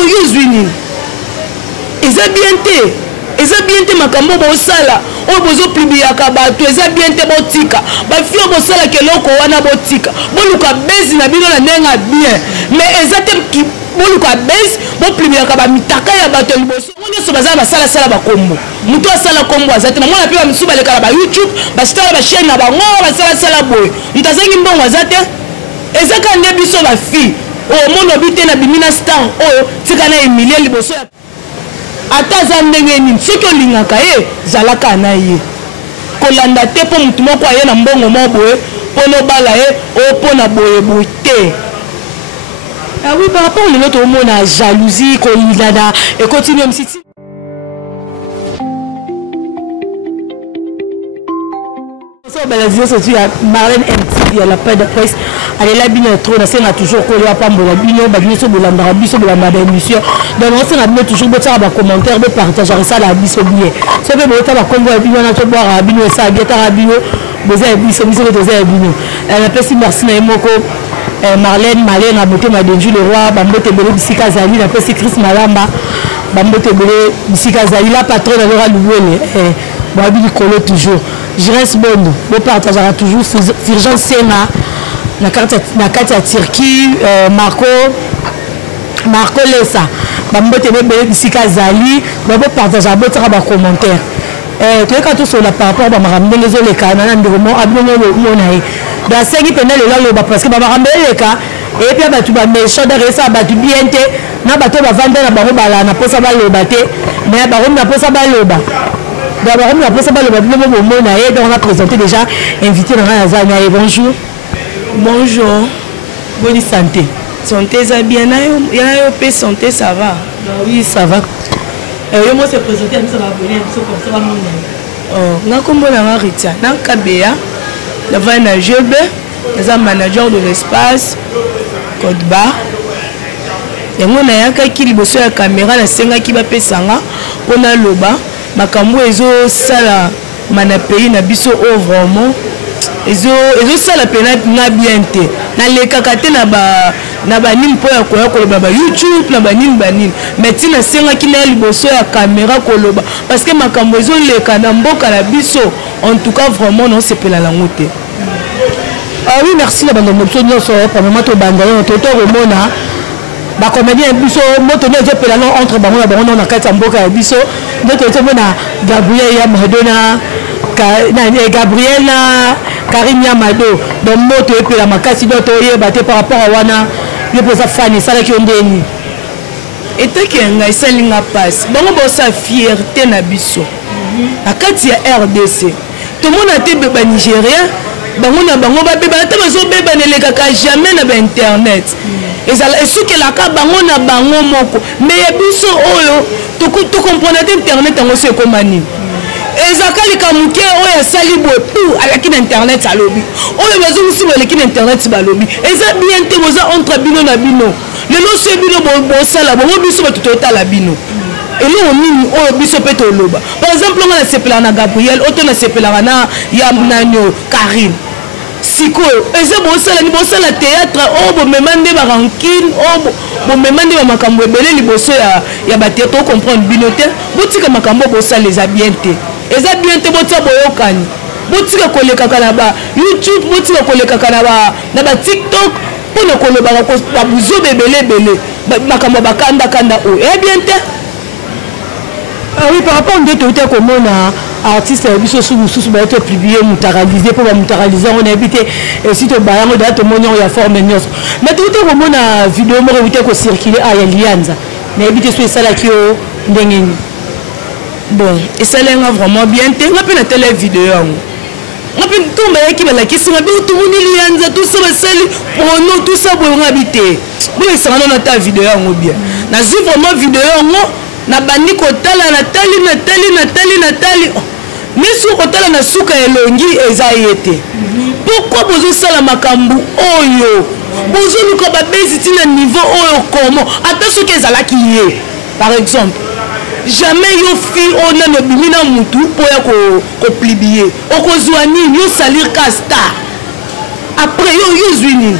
yo zwini eza bien te eza bien te makambo bosala o bozo publiaka bato eza bien te botika ba fio bosala keloko wana botika boluka bezi na bino na nenga bien mais eza te ki boluka bezi bo publiaka ba mitaka ya bato liboso nyonso bazala basala sala bakombo muto asala kombo azate na mwana pe ba misuba lekala ba YouTube ba star ba chaîne na bango basala sala boy mutazangi mbongo azate eza kande biso ba fi o mono bite na bimina star o tika na Emilie liboso ata za ndenge nini soki olingaka ye zalaka na ye kolanda te mpo mutu moko aye na mbongo mo boye mpo nobala ye opona boyeboye te. Ah oui, par rapport à l'autre monde à jalousie, kolilana et continue même si la vidéo sortie à Marlène MTV à la paix de presse. Elle est là bien trop, on a toujours collé à Pambola Bino, Bagniso Bolanda, Biso Bolanda émission. Donc on a toujours beau faire des commentaires, de partager ça la biso billet. Ça fait beau faire la combo à Bino, on a tout boire à Bino, ça, Guetta à Bino, Bozé Biso, Biso à Bino. Elle appelle si merci Naimoko. Marlène a monté Madenju le roi, Bambote Bele Bissika Zali, la presse Chris Malamba, Bambote Bele Bissika Zali, la patronne de Laura Louwele, Babi Nicolo toujours. Je reste bonne, je partagerai toujours Virgin Sena, la carte à Turquie, Marco Lessa, Bambote Bele Bissika Zali, je partagerai beaucoup de commentaires. Tu es tout sur la par rapport à Marambe les autres cas, nan ndemo abino monaï. Dans ce qui pendant le lalo parce que Marambe les cas et puis ba tu ba méchant de ça ba tu bien te na ba to ba vendre na bango bala na posa ba loba te mais ba na posa ba loba. D'abord na posa ba loba bino monaï donc on a présenté déjà invité dans la zone. Bonjour. Bonjour. Bonne santé. Santé ça bien na yo pe santé ça va. Oui, ça va. Et moi, c'est présenté à nous, ça va venir, comme ça va nous. Oh, na kombo na Maritia, na Kabea, la va na Jebe, les manager de l'espace, code bar. Et moi, na yaka ki liboso ya caméra na senga ki ba pesanga, on a loba, makambo ezo sala mana pays na biso o vraiment. Ezo sala pena na bien te. Na lekaka te na ba nini po ya koya koloba ba YouTube na ba nini mais tina senga kina liboso ya caméra koloba parce que makambo ezo leka na mboka na biso en tout cas vraiment non c'est pela la ngote. Ah oui, merci la bande de nyonso pour moment to banda to remona ba comédien biso moto ne zo pela non entre bango na bango na kati mboka ya biso donc to mona Gabriel ya Madonna Gabriel na Karim Yamado donc moto et puis la makasi doto yebate par rapport à wana yo posa fani sala ki ondeni et te ki nga isalinga passe bango bosa fierté na biso akati ya RDC to mona te beba Nigeria bango na bango ba beba ta bazo beba ne lekaka jamais na ba internet ezala esuki la ka bango na bango moko mais ya biso oyo to comprendre internet ngo se komani ezakali kamuke oyo asali boye pour avec internet alobi oyo bazo musi avec internet balobi eza bien te boza entre bino na bino lelo se bino bo sala bo biso batota la bino elo nini oyo biso peto loba par exemple on a sepela na Gabriel auto na sepela na ya nanyo Karim siko eza bo sala théâtre o bo memande ba rankine o bo memande ba makambo ebele liboso ya bateto comprendre bino te botika makambo bo sala les bien te eza bien te botia boyokani botika koleka kana ba YouTube botika koleka kana ba TikTok pona koloba ba buzo bebele makambo bakanda o e bien te. Ah oui, par rapport à deux théâtres comme on a artiste biso sous ba être publié mutaralisé pour mutaraliser on invité et si to bayango date mon nom ya forme nyos mais tout comme on a vidéo mo rewite ko circuler à Alianza na invité sur ça là qui o ndengeni. Bon, et ça là vraiment bien te nga pe na télé vidéo nga pe to ba yaki bala kisi nga bi to moni Alianza tout ça basali pour nous tout ça bo nga bité bo ça na ta vidéo ngo bien na zi vraiment vidéo ngo na bandi ko tala na tali mais sur ko tala na suka elongi eza yete pourquoi bozo sala makambu oyo bozo luka ba beziti na niveau oyo comment attention que ezala ki ye par exemple jamais yo fi on a le bimina mutu pour ya ko plibier o ko zwani yo salir casta après yo zwini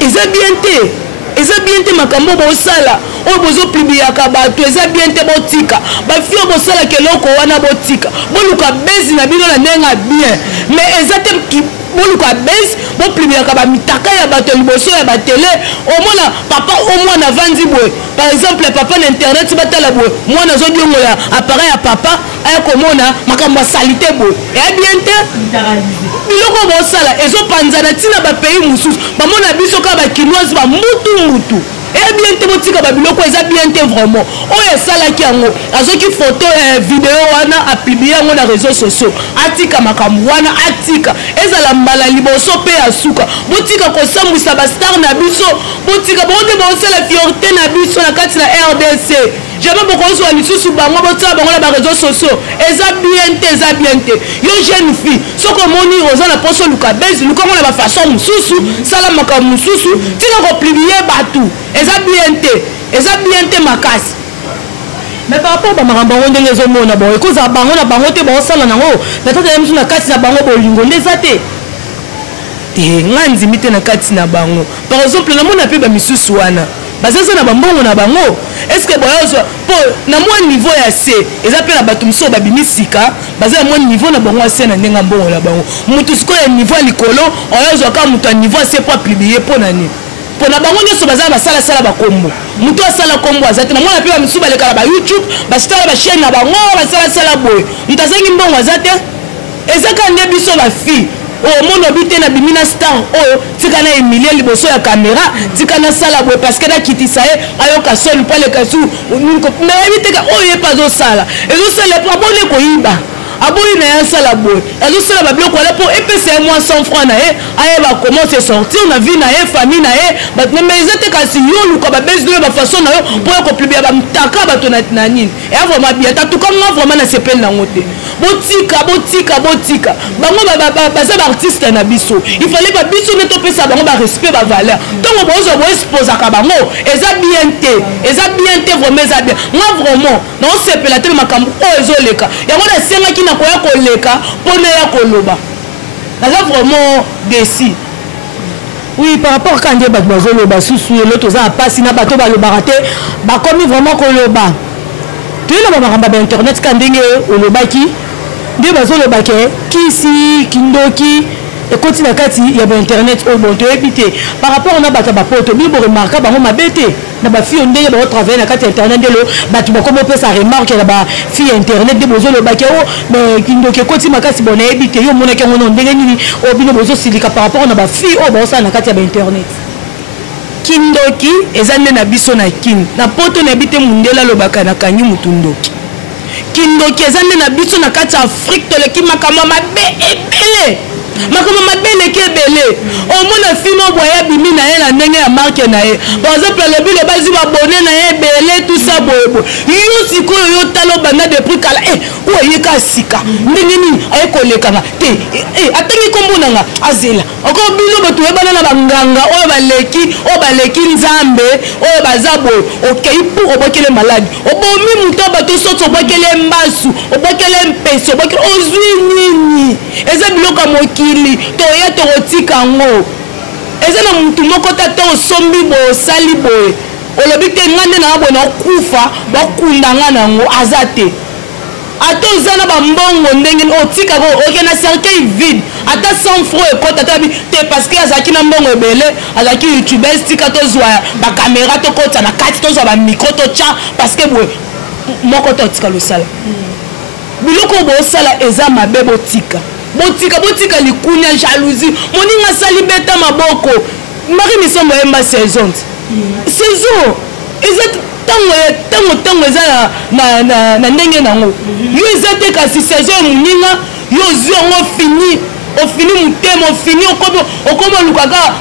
eza bien te eza bien te makambo bosala oyo bozoplibiaka bato eza bien te botika bafio bosalaka eloko wana botika boluka bezi na bino na ndenge bien mais eza te boluka bezi boplibiaka bamitaka ya bato liboso ya batele omona papa omwana avandi boye par exemple papa na internet batala boye mwana azodiongola appareil ya papa aya komona makambo ya salite boye eya bien te biloko bosala ezopanzana ntina bapays mosusu bamona biso kaka bakinoise bamutu eya bien te botika babiloko eza bien te vraiment oyo esalaki yango azoki photo video wana apiblie yango na réseaux sociaux atika makambo wana atika ezala mbala liboso mpe ya suka botika kosambwisa bastar na biso botika bonde bosala fiorté na biso na kati na RDC jamais bokozwa lisusu bango botala bango na baréseaux sociaux eza bien te yo jeune fille soki omoni oza na poso luka bezi lukango na bafaçon mosusu sala makambo mosusu tika kopiblie bato eza bien te makasi mais par rapport à makambo yango ndenge ezomona bon ekozala bango na bango te baosala nango natata ya mosu na kati na bango bolingo nde eza te nga ndimi te na kati na bango par exemple namona mpe bamisusu wana bazaza na bambongo na bango estce boyozwa mpo na mwa niveau ya se eza mpe na bato mosusu babimisika baza na mwa niveau na bango ase na ndenge mbongo na bango motu sikoyo ya niveau ya likolo oyozwa kaka moto ya niveau ase mpo apiblie mpo na nini mpo na bango nyonso baza basalasala bakombo moto asala kombo aza te na mwana mpe bamisusu baleka na bayoutube basitala bachaine na bango basalasala boye moto azangi mbongo aza te ezaka nde biso bafille omona obi te na bimina star oyo tika na emilie liboso ya kamera tika na sala boye parceke nakitisa ye ayoka soli mpo aleka su nayebi teka oyo ye mpe azosala ezosala po abone koyiba aboyi na ye asala boye azosala babiloko wana mpo epesa ye mwa 100 francs na ye ayeba comment se sortir na vie na ye famille na ye mais eza te kasi yo luka babezi oyo bafaçon na yo mpo ya koplibia bamtaka bato na nini eya vraiment bien tatukanga vraiment na sepeli nango te botika bango baza baartiste na biso ifale babiso nde topesa bango barespect bavaleur ntongo bozwa boexposaka bango eza bien te vraiment eza bien nga vraiment naosepela te makambo oyo ezoleka yango nasengaki na koya koleka mpona ya koloba naza vraiment desi oui par rapport quand nde bato bazoloba susu elo toza na mpasi na bato balobaka te bakomi vraiment koloba toyeloba makambo ba internet ka ndenge olobaki nde bazolobake kisi kindoki ekoti na kati ya bainternet oyo bon toyebi te par rapport na bato ya bapoto bili boremarka bango mabe te na bafille ndenge baotravaille na kati ya internet ndelo bato bakomi opesa remarke na bafille ya internet nde bozolobake o kindoki ekoti makasi bon nayebi te yo omonaki yango no ndenge nini oyo bino bozosilika par rapport na bafille oyo baosala na kati ya bainternet kindoki eza nde na biso na kini na poto nayebi te mundele alobaka na kangi mutu ndoki kindoki eza nde na biso na kati ya afrique toleki makambo mabe ebele makambo mabe eleki ebele omona fimo boye abimi na ye na ndenge ya marke na ye par exemple alobi lobazi babone na ye ebele tusa boyeboye yo sikoyo yo tala obanda depuis kala oyo ayeka sika ndenge nini aye kolekanga te atangi kombo nanga azela oko bino bato oyebana na banganga oyo baleki nzambe oyo baza boye okei pour obokele maladi obomi moto bato soki obokele mbasu obokele mpesi obokele ozwi nini eza biloko ya mokili toya tokotika yango eza na mutu moko tata osombi boye osali boye olobi te nga nde nanga boye nakufa bakunda nga nango aza te ata oza na bambongo ndenge otikaka oke na cercueil vide ata 100 francs ekota ata te parceke azalaki na mbongo ebele azalaki youtubers tika tozwa bakamera tokota na kati tozwa bamikro totya parceke boye moko totika losala biloko bosala eza mabe botika likunya jalousie moninga asali beta maboko mari misombo yemba saison eza tango eza na ndenge nango yo eza te kasi saison moninga yo ozwi yango ofini motema ofini okoma olukaka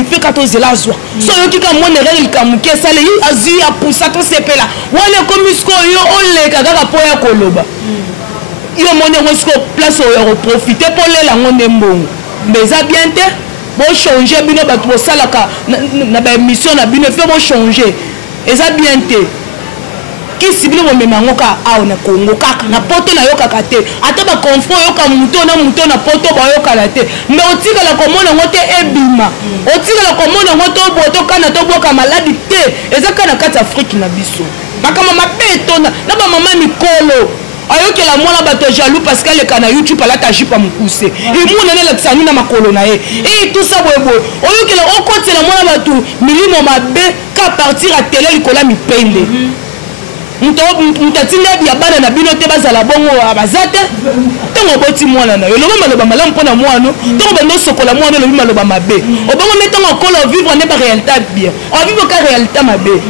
ifeka tozela azwa so oyoki ka monere likamuki esale yo azwi apusa tosepela wana ekomi sikoyo yo oleka kaka mpo ya koloba yo moni yango sikoyo place oyo ya koprofite mpo lela yango nde mbongo mais eza bien te bochange bino bato bosalaka na baémission na bino fe bochange eza bien te kisi bino bomema ngo ka awa na Congo kaka na poto na yoka te ata ba confort yoka muto na poto ba yoka la te mais otikala komona ngo te ebima otikala komona ngo to boto kana to boka maladi te ezaka na kati Afrique na biso bakama mapetona na ba mama Nicolo ayoke la mwana bato jaloux parce qu'elle est na YouTube ala ta jipa mukuse et mona ne la tsani na makolo na e et tout ça bobo oyoke la okote la mwana bato milimo mabe ka partir à télé likola mi pende mutatinda bia bana na bino te bazala bongo abazate tango boti mwana na yo loba maloba malamu pona mwana tango bando sokola mwana lobi maloba mabe obongo metango kola vivre ne ba réalité bien on vivre ka réalité mabe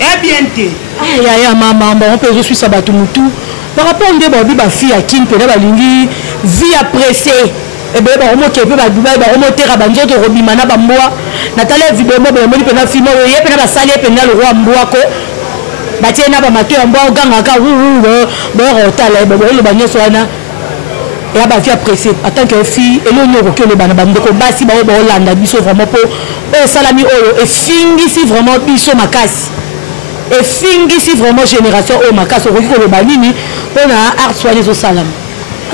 et bien te aya maman bon peut je suis sabato mutu par rapport à des ba fille à kin pe ba lingi vie appréciée et ben ba omo kepe ba dubai ba omo terra banjo to robimana ba mboa natale vidéo ba moni pe na film ye pe na ba sali pe na le roi mboa ko batie na ba mato ya mboa ganga ka bo rotala ba le banyo soana et ba vie appréciée en tant que fille et le nyoko ke le bana ba ndeko basi ba Hollande biso vraiment po o salami oyo et fingi si vraiment biso makasi et fingi si vraiment génération au makaso ko le banini on a art soigner au salam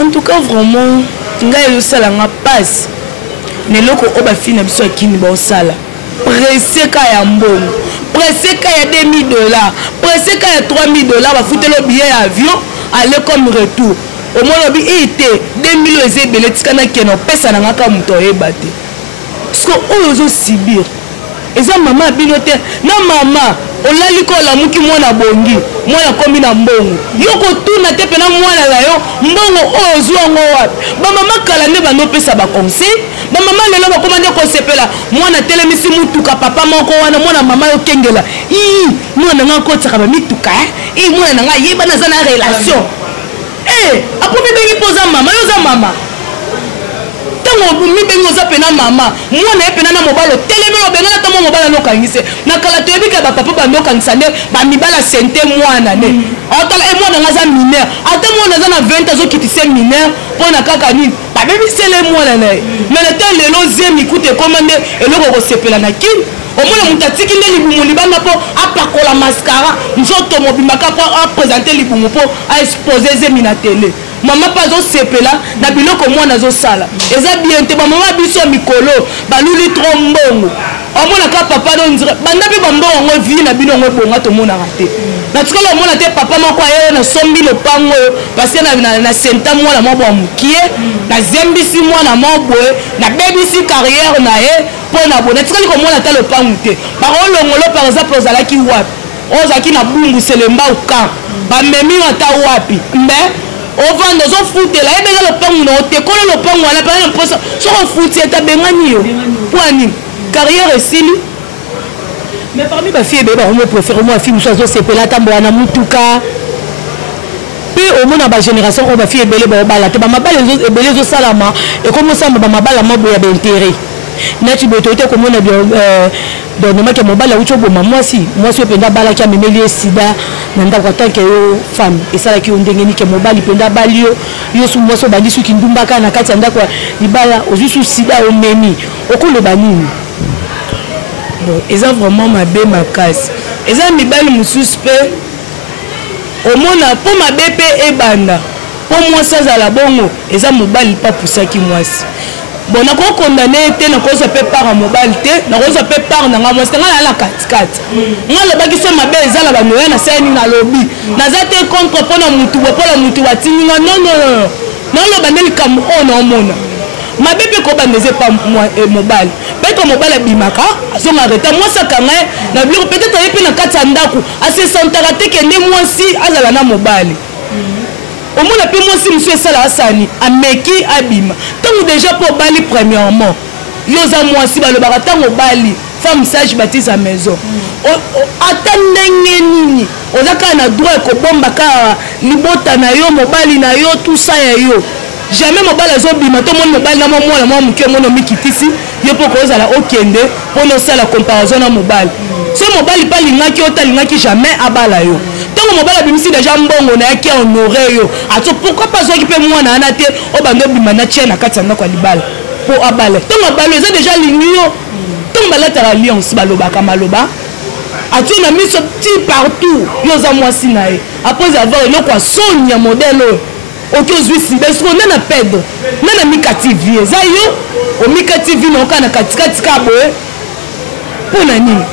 en tout cas vraiment ngai yo sala nga passe ne loko oba fina biso akini ba osala pressé ka ya mbongo pressé ka ya $2000 pressé ka ya $3000 ba futelo billet avion aller comme retour au moins bi ite 2000 ezebele tikana keno pesa na ngaka muto ebate parce que oyo sibir eza mama binote na mama olali ko la muki mwana bongi mwana kombi na mbongo yoko tuna te pena mwana la yo mbongo ozwa ngo wapi ba mama kala ne ba no pesa ba conseil ba mama lelo ba komande ko sepela mwana telemisi mutuka papa moko wana mwana mama yo kengela mwana ngako tsaka ba mituka mwana nga yeba na zana relation apomi bengi poza mama yo za mama tango mi bengi oza pena mama mwana ye pena na mobalo telemelo benga na tamo mobala no kangise na kala to yebika ba papa ba no kangisa ne ba mibala sente mwana ne otala mwana ngaza mineur ata mwana za na 20 azo kitise mineur pona kaka nini ba bebi sele mwana na mais le temps lelo zemi kute komande eloko ko sepela na kini omona mutatiki ne libumu libanga po apakola mascara nzoto mobimaka po a présenter libumu po a exposer zemi na télé mama pas zo sepela na biloko mwana zo sala eza bien te ba mama biso mikolo baluli trombongo omona ka papa do ndire banda pe bambongo ngo vie na bino ngo bonga to mona raté na tukala mona te papa moko ayo na sombi lo pango parce que na senta mwana mo bo mukie na zembisi mwana mo boye na bebisi carrière na ye pona bona tukali ko mona ta lo pango te parole ngolo par exemple ozalaki wapi ozaki na bungu selemba uka ba memi ata wapi mais ovanda zo futela ebega lo pango no te kolo lo pango ala pa na posa so futi eta bengani yo poani carrière esili mais parmi ma fille bébé on me préfère moi fille soit zo sepela tambo na mutuka pe au moins ba génération on ba fille belé ba bala te ba mabala zo ebele zo salama et comme ça ba mabala mo boya d'intérêt nati botote comme on a bien donc moi que mobala ucho boma moi si penda bala ki amemeli sida nanda kwa tant que femme et ça la ki ondengeni ke mobali penda balio yo su moi so bandi su ki ndumba kana kati anda kwa libala ozusu sida o memi okolo banini bon eza vraiment mabe makasi eza mibali mususu pe omona po mabe pe ebanda po mwasi azala bongo eza mobali pa pusaki mwasi bon na ko condamner te na ko so pe par mobile te na ko so pe par na nga mwasi nga la katikati nga lo baki so mabe ezala ba noya na seni na lobby na za te contre pona mutu bo pona mutu watini nga non na lo bandeli kam ona omona mabe pe ko bandeze pa mobile pe ko mobile bimaka azonga reta mwasi kanga na bliko peut-être yepe na kati ndako ase santara te ke ne mwasi azala na mobile au moins la paix moi si monsieur sala asani ameki abima tango déjà pour bali premièrement yoza moi si balo baratango bali femme sage bâtisse à maison attendenge nini ozaka na droit ko bomba ka libota na yo mobali na yo tout ça ya yo jamais mobali azobima to mon mobali na mwana mwa muke mono mikitisi yo poko ozala okende pono sala comparaison na mobali so mobali pa lingaki otalingaki jamais abala yo tango mobala bimisi déjà mbongo na yaki honorer yo ato pourquoi pas zo ki pe mwana ana te o bando bima na tiena kati na kwa libala po abala tango abala eza déjà linyo tango balata alliance balobaka maloba atie na miso ti partout yo za mwasi na ye après avoir eloko asonia modèle oki ozwi simbe siko nana pedre nana mikativi eza yo omikativi naoka na katikati ka boye mpona nini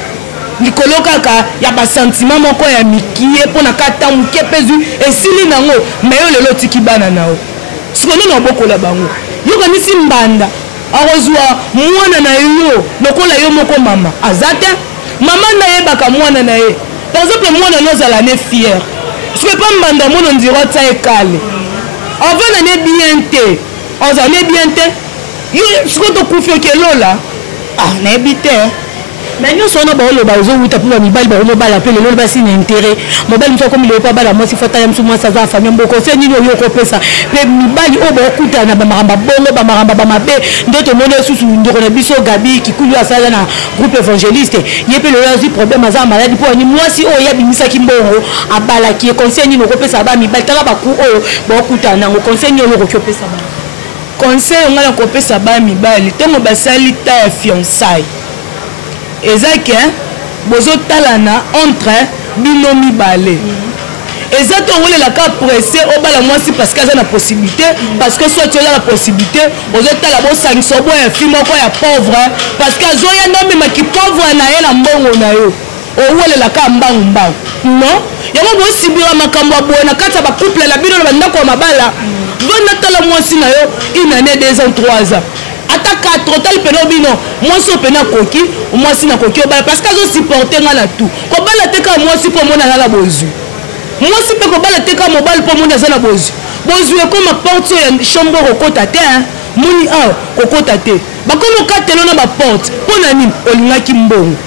likolo kaka ya basentiment moko ya mikie mpona kata moke mpe zwi esili nango me yo lelo otiki bana na yo siko nini obokola bango yokanisi mbanda akozwa mwana na yo lokola yo moko mama aza te mama nayebaka mwana na ye par exemple mwana no ozala ne fier sikoe pa mbanda mono ndiro ata ekale avant nane bien te ozala ne bien te sikoe tokufi okelola nayebi te mais nous sommes dans le bateau où tu as pu me bailler dans le bal appeler le bal c'est intérêt mobile nous comme il est pas bal moi si faut tailler sur moi ça va famille beaucoup c'est ni yo ko ça mais mi bali o ba kuta na ba maramba bongo ba maramba ba mabe ndoto mona susu ndoko na biso gabi ki kulu asala na groupe évangéliste yepe le yazi problème aza maladie pour ni moi si o ya bimisa ki mbongo abala ki conseil ni ko pesa ba mi bal tala ba ku o ba kuta na ko conseil ni yo ko pesa ba conseil ngala ko pesa ba mi bali tongo basali ta fiançailles eza ke bozotalana entre bino mibale eza tongolelaka pressé obala mwasi parce que aza na possibilité parce que soit tu as la possibilité ozotala bosangisa boya fi moko ya pauvre parce que azoya ndamemaki pauvre na ye na mbongo na yo owelelaka mbangu non yango bosibira makambo ya boye na kati ya bacouple na bino na bandako ya mabala vonatala mwasi na yo une année 2 ans 3 ans ata 4 tal peno bino mwasi opena koki mwasi na koki obala parce que azo supporter nga na tout kobala te ka mwasi po mona na bozwi mwasi pe kobala te ka mobile po mona za na bozwi ekoma porte ya chambre kokota te muni kokota te bakomo katelo na ba porte pona nini olingaki mbongo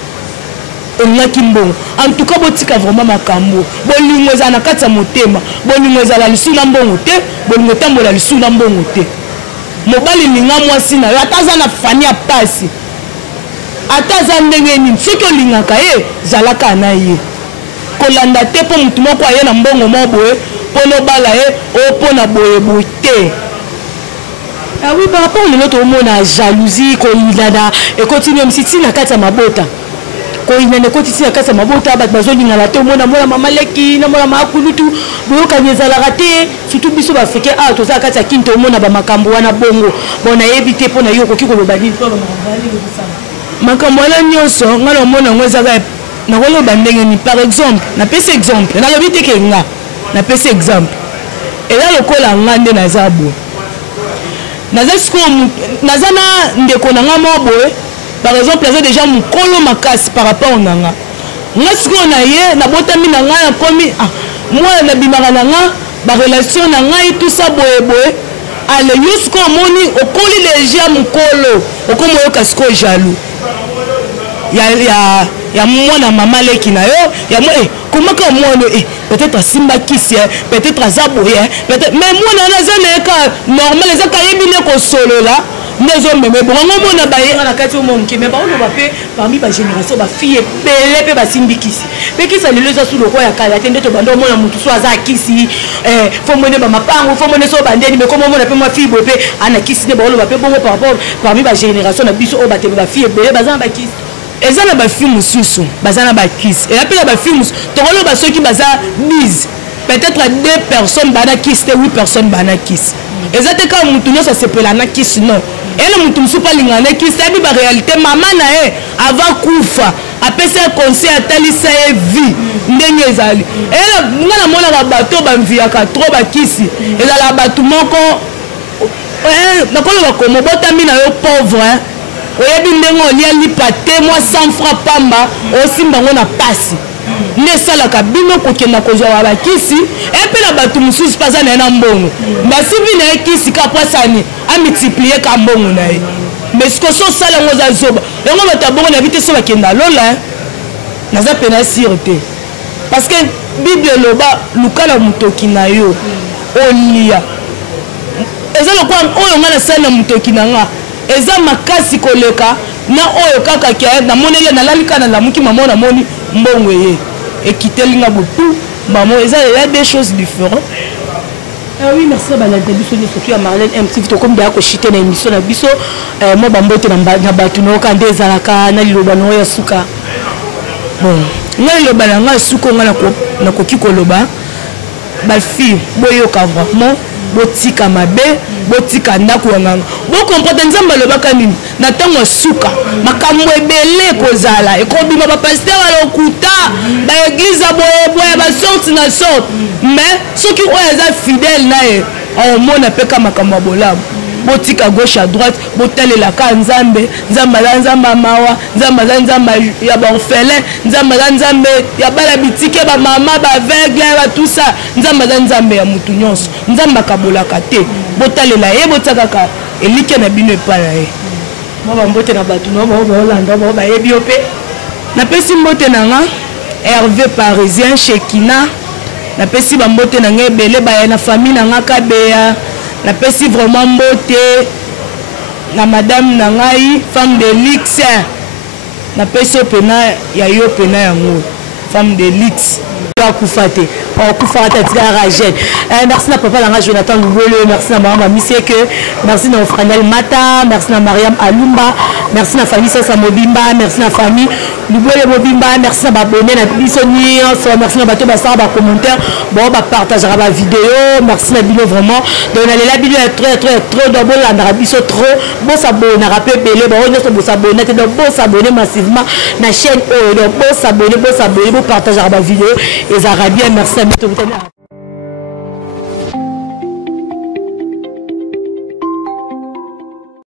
en tout cas botika vraiment makambo bolingo za na kati ya motema bolingo za la lisuna mbongo te bolingo tambola lisuna mbongo te mobali linga mwasi na yo ataza na fani ya pasi ataza ndenge nini soki olingaka ye zalaka na ye kolanda te mpo mutu moko aye na mbongo mo boye mpona obala ye opona boyeboye te oui par rapport lelo tomona jalousie koyinana ekotini msiti na kati ya mabota koyinana ekotisi na kati ya mabota bato bazolingana te omona mwana mama leki na mwana makulutu boyokani ezalaka te surtout biso baafrike toza kati ya kini tomona bamakambo wana bongo bona yebi te mpona yo okoki koloba nini makambo wana nyonso nga na omona yango ezaka nakoloba ndenge ni par exemple napesi exemple nalobi teke nga napesi exemple eza lokola nga nde naza boye naza sikoyo naza na ndeko na nga mo boye par exemple aza déjà mokolo makasi par rapport na nga nga sikoyo na ye nabotami na nga nakomi mwana nabimaka na nga barelation na ngai tout ça boyeboye ale yo sikoyo omoni okoli déjà mokolo okomi oyoka sikoyo jaloux ya mwana mama leki na yo ya mo komaka mwana peut-être asimba kisi peut-être aza boye peut-être mais mwana wana aza na eka normal ezaka yebi ne kosolola nezo meme bongo mona baye na kati o monke mais ba oloba pe parmi ba génération ba fille belé pe ba simbi kisi pe kisa lelo za sulo ko ya kala tende to bando mona mutu so aza kisi fo mone ba mapango fo mone so bandeni mais comme mona pe ma fille bope ana kisi ne ba oloba pe bongo par rapport parmi ba génération na biso o ba te ba fille belé ba za ba kisi ezana ba fille mususu bazana ba kisi et après ba fille mususu to oloba soki baza 10 peut-être 2 personnes bana kisi 8 personnes bana kisi ezate ka mutu nyoso sepela na kisi non ene mutu musupa lingana kisi abi ba réalité mama na e ava kufa apesa conseil atalisa e vie ndenge ezali ene ngana mona ba bato ba mviaka trop ba kisi ezala batu moko nakolo ba komo botami na yo pauvre oyebi ndenge olia lipa te mwa 100 francs pamba osimbango na pasi nde esalaka bino kokenda kozwa wa bakisi epe na bato mosusu mpaza na ye na mbongo basibi na ye kisi ka pwasani amultiplie ka mbongo na ye mais siko so osala yango oza zoba yango bato ya bongo na yebi te so bakenda lola naza pena sire te parce que bible eloba lukala motoki na yo olia eza lokola oyo nga nasali na motoki na nga eza makasi koleka na oyo kaka kia na monele na lalika na lamuki maman na moni mbongo ye ekitelinga botu maman eza ya des choses différentes. Oui, merci à biso ni surtout à Marlène MTV to comme da ko chiter na émission na biso mo bambote na batu no kande ezalaka na liloba no ya suka bon ngai loba na ngai suko nga na koki koloba ba fille boyoka vraiment botika mabe botika ndako nganga bokomprendre nzamba lobaka nini na ntango suka makambo ebele kozala ekobima bapasteur alokuta baeglize boyeboye basorti na sorte mais soki oyo eza fidèle na ye aomona mpe ka makambo ya bolamu botika gauche à droite botalelaka nzambe nzambe aza nzambe ya mawa nzambe aza nzambe ya baorphelin nzambe aza nzambe ya bana bitike bamama baveugle tout ça nzambe aza nzambe ya mutu nyonso nzambe akabolaka te botalela ye botakaka elike na bino epai na ye mo bambote na bato no baolanda bao bayebi yo mpe napesi mbote na nga Hervé Parisien Shekina napesi bambote na nga ebele baya na famille na nga Kabeya napesi vraiment mbote na madame na ngai femme de luxe napesi yo pena ya yo pena yango femme de luxe akufa te akufa ta tika jeune merci na papa na Jonathan Lubolo merci na maman Misie que merci na Franel Mata merci na Mariam Alumba merci na famille Sasa Mobimba merci na famille Lubolo Mobimba merci na abonné na biso nyonso merci na bato basara ba commentaire bon ba partagera ba vidéo merci na bino vraiment donc na lela bino très d'abord la biso trop bon s'abonner rappeler belé bon nyonso bon s'abonner donc bon s'abonner massivement na chaîne donc bon s'abonner bon partagera ba vidéo les Arabiens merci à